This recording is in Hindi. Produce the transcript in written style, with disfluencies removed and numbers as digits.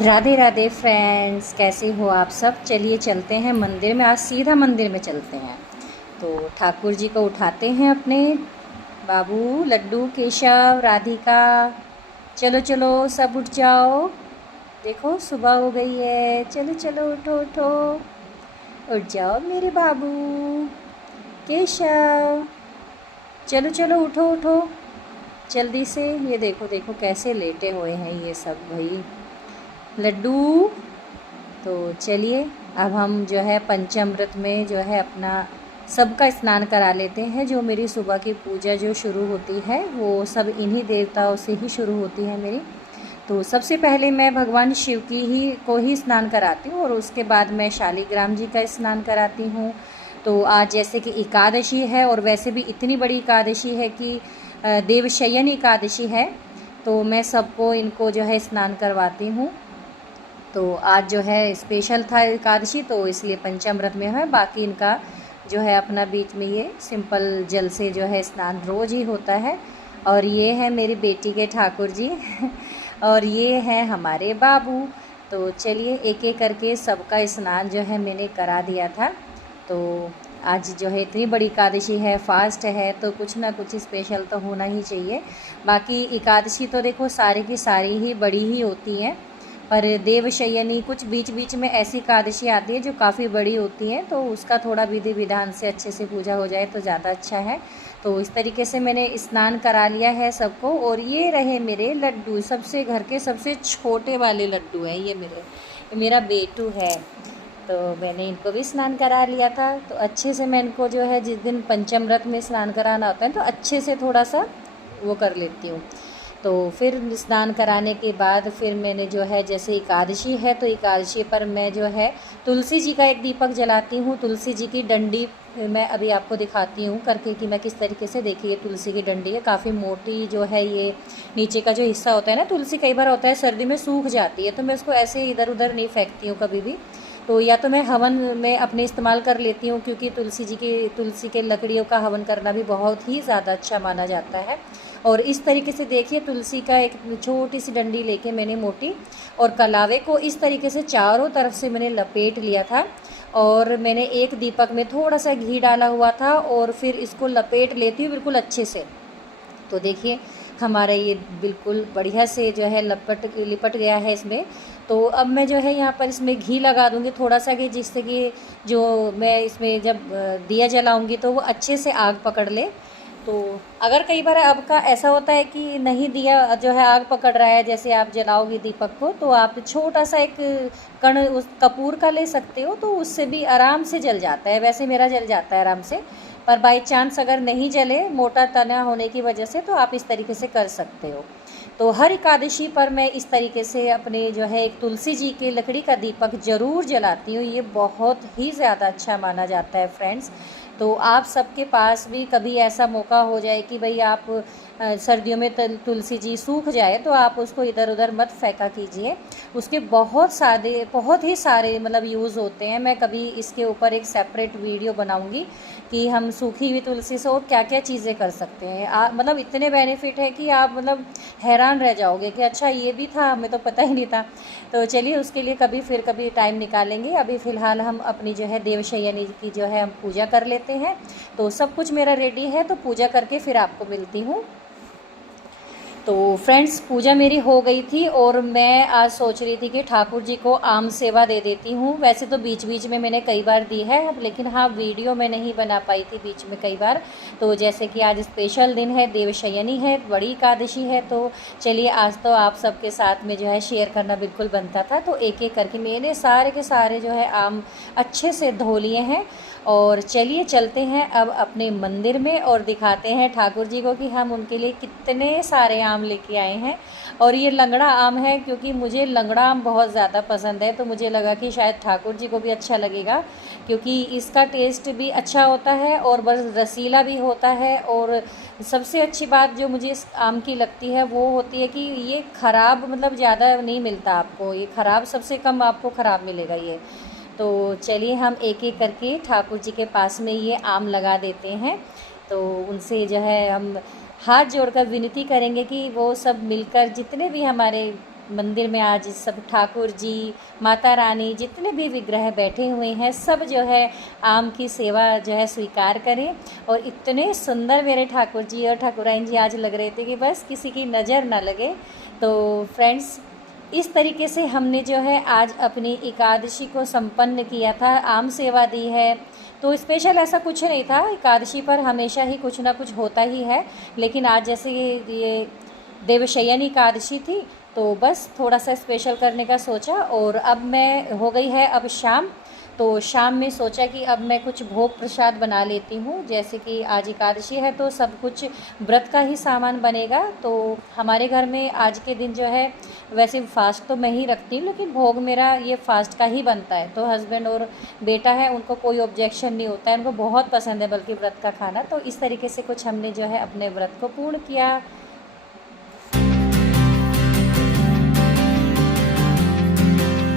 राधे राधे फ्रेंड्स, कैसे हो आप सब। चलिए चलते हैं मंदिर में, आज सीधा मंदिर में चलते हैं। तो ठाकुर जी को उठाते हैं अपने बाबू लड्डू, केशव, राधिका। चलो चलो सब उठ जाओ, देखो सुबह हो गई है। चलो चलो उठो उठो, उठ जाओ मेरे बाबू केशव। चलो चलो उठो उठो जल्दी से। ये देखो देखो कैसे लेटे हुए हैं ये सब भाई लड्डू। तो चलिए अब हम जो है पंचामृत में जो है अपना सबका स्नान करा लेते हैं। जो मेरी सुबह की पूजा जो शुरू होती है वो सब इन्हीं देवताओं से ही शुरू होती है मेरी। तो सबसे पहले मैं भगवान शिव की ही को ही स्नान कराती हूँ और उसके बाद मैं शालिग्राम जी का स्नान कराती हूँ। तो आज जैसे कि एकादशी है और वैसे भी इतनी बड़ी एकादशी है कि देवशयन एकादशी है, तो मैं सबको इनको जो है स्नान करवाती हूँ। तो आज जो है स्पेशल था एकादशी, तो इसलिए पंचामृत में है। बाकी इनका जो है अपना बीच में ये सिंपल जल से जो है स्नान रोज़ ही होता है। और ये है मेरी बेटी के ठाकुर जी और ये हैं हमारे बाबू। तो चलिए एक एक करके सबका स्नान जो है मैंने करा दिया था। तो आज जो है इतनी बड़ी एकादशी है, फास्ट है, तो कुछ ना कुछ स्पेशल तो होना ही चाहिए। बाकी एकादशी तो देखो सारी की सारी ही बड़ी ही होती हैं, पर देवशयनी कुछ बीच बीच में ऐसी एकादशी आती है जो काफ़ी बड़ी होती है, तो उसका थोड़ा विधि विधान से अच्छे से पूजा हो जाए तो ज़्यादा अच्छा है। तो इस तरीके से मैंने स्नान करा लिया है सबको। और ये रहे मेरे लड्डू, सबसे घर के सबसे छोटे वाले लड्डू हैं ये मेरा बेटू है। तो मैंने इनको भी स्नान करा लिया था। तो अच्छे से मैं इनको जो है जिस दिन पंचामृत में स्नान कराना होता है तो अच्छे से थोड़ा सा वो कर लेती हूँ। तो फिर स्नान कराने के बाद फिर मैंने जो है जैसे एकादशी है तो एकादशी पर मैं जो है तुलसी जी का एक दीपक जलाती हूँ। तुलसी जी की डंडी मैं अभी आपको दिखाती हूँ करके कि मैं किस तरीके से, देखिए तुलसी की डंडी है काफ़ी मोटी जो है। ये नीचे का जो हिस्सा होता है ना, तुलसी कई बार होता है सर्दी में सूख जाती है, तो मैं उसको ऐसे इधर उधर नहीं फेंकती हूँ कभी भी। तो या तो मैं हवन में अपने इस्तेमाल कर लेती हूँ, क्योंकि तुलसी के लकड़ियों का हवन करना भी बहुत ही ज़्यादा अच्छा माना जाता है। और इस तरीके से देखिए तुलसी का एक छोटी सी डंडी लेके मैंने मोटी, और कलावे को इस तरीके से चारों तरफ से मैंने लपेट लिया था। और मैंने एक दीपक में थोड़ा सा घी डाला हुआ था और फिर इसको लपेट लेती हूँ बिल्कुल अच्छे से। तो देखिए हमारा ये बिल्कुल बढ़िया से जो है लिपट गया है इसमें। तो अब मैं जो है यहाँ पर इसमें घी लगा दूँगी थोड़ा सा, कि जिससे कि जो मैं इसमें जब दिया जलाऊँगी तो वो अच्छे से आग पकड़ ले। तो अगर कई बार आपका ऐसा होता है कि नहीं दिया जो है आग पकड़ रहा है, जैसे आप जलाओगे दीपक को, तो आप छोटा सा एक कण उस कपूर का ले सकते हो, तो उससे भी आराम से जल जाता है। वैसे मेरा जल जाता है आराम से, पर बाई चांस अगर नहीं जले मोटा तना होने की वजह से, तो आप इस तरीके से कर सकते हो। तो हर एकादशी पर मैं इस तरीके से अपने जो है एक तुलसी जी के लकड़ी का दीपक ज़रूर जलाती हूँ। ये बहुत ही ज़्यादा अच्छा माना जाता है फ्रेंड्स। तो आप सबके पास भी कभी ऐसा मौका हो जाए कि भाई आप सर्दियों में तुलसी जी सूख जाए, तो आप उसको इधर उधर मत फेंका कीजिए। उसके बहुत ही सारे मतलब यूज़ होते हैं। मैं कभी इसके ऊपर एक सेपरेट वीडियो बनाऊंगी कि हम सूखी हुई तुलसी से और क्या क्या चीज़ें कर सकते हैं। मतलब इतने बेनिफिट है कि आप मतलब हैरान रह जाओगे कि अच्छा ये भी था, हमें तो पता ही नहीं था। तो चलिए उसके लिए कभी टाइम निकालेंगे। अभी फ़िलहाल हम अपनी जो है देवशयनी की जो है हम पूजा कर लेते हैं। तो सब कुछ मेरा रेडी है, तो पूजा करके फिर आपको मिलती हूँ। तो फ्रेंड्स पूजा मेरी हो गई थी और मैं आज सोच रही थी कि ठाकुर जी को आम सेवा दे देती हूँ। वैसे तो बीच बीच में मैंने कई बार दी है, लेकिन हाँ वीडियो में नहीं बना पाई थी बीच में कई बार। तो जैसे कि आज स्पेशल दिन है, देवशयनी है, बड़ी एकादशी है, तो चलिए आज तो आप सबके साथ में जो है शेयर करना बिल्कुल बनता था। तो एक एक करके मैंने सारे के सारे जो है आम अच्छे से धो लिए हैं। और चलिए चलते हैं अब अपने मंदिर में और दिखाते हैं ठाकुर जी को कि हम उनके लिए कितने सारे आम लेके आए हैं। और ये लंगड़ा आम है, क्योंकि मुझे लंगड़ा आम बहुत ज़्यादा पसंद है, तो मुझे लगा कि शायद ठाकुर जी को भी अच्छा लगेगा, क्योंकि इसका टेस्ट भी अच्छा होता है और बस रसीला भी होता है। और सबसे अच्छी बात जो मुझे इस आम की लगती है वो होती है कि ये ख़राब मतलब ज़्यादा नहीं मिलता आपको, ये ख़राब सबसे कम आपको ख़राब मिलेगा ये। तो चलिए हम एक एक करके ठाकुर जी के पास में ये आम लगा देते हैं। तो उनसे जो है हम हाथ जोड़कर विनती करेंगे कि वो सब मिलकर जितने भी हमारे मंदिर में आज सब ठाकुर जी, माता रानी, जितने भी विग्रह बैठे हुए हैं सब जो है आम की सेवा जो है स्वीकार करें। और इतने सुंदर मेरे ठाकुर जी और ठाकुराइन जी आज लग रहे थे कि बस किसी की नज़र ना लगे। तो फ्रेंड्स, इस तरीके से हमने जो है आज अपनी एकादशी को संपन्न किया था, आम सेवा दी है। तो स्पेशल ऐसा कुछ नहीं था, एकादशी पर हमेशा ही कुछ ना कुछ होता ही है, लेकिन आज जैसे ये देवशयनी एकादशी थी तो बस थोड़ा सा स्पेशल करने का सोचा। और अब मैं हो गई है अब शाम, तो शाम में सोचा कि अब मैं कुछ भोग प्रसाद बना लेती हूँ। जैसे कि आज एकादशी है तो सब कुछ व्रत का ही सामान बनेगा। तो हमारे घर में आज के दिन जो है वैसे फास्ट तो मैं ही रखती हूँ, लेकिन भोग मेरा ये फास्ट का ही बनता है। तो हस्बैंड और बेटा है, उनको कोई ऑब्जेक्शन नहीं होता है, उनको बहुत पसंद है बल्कि व्रत का खाना। तो इस तरीके से कुछ हमने जो है अपने व्रत को पूर्ण किया।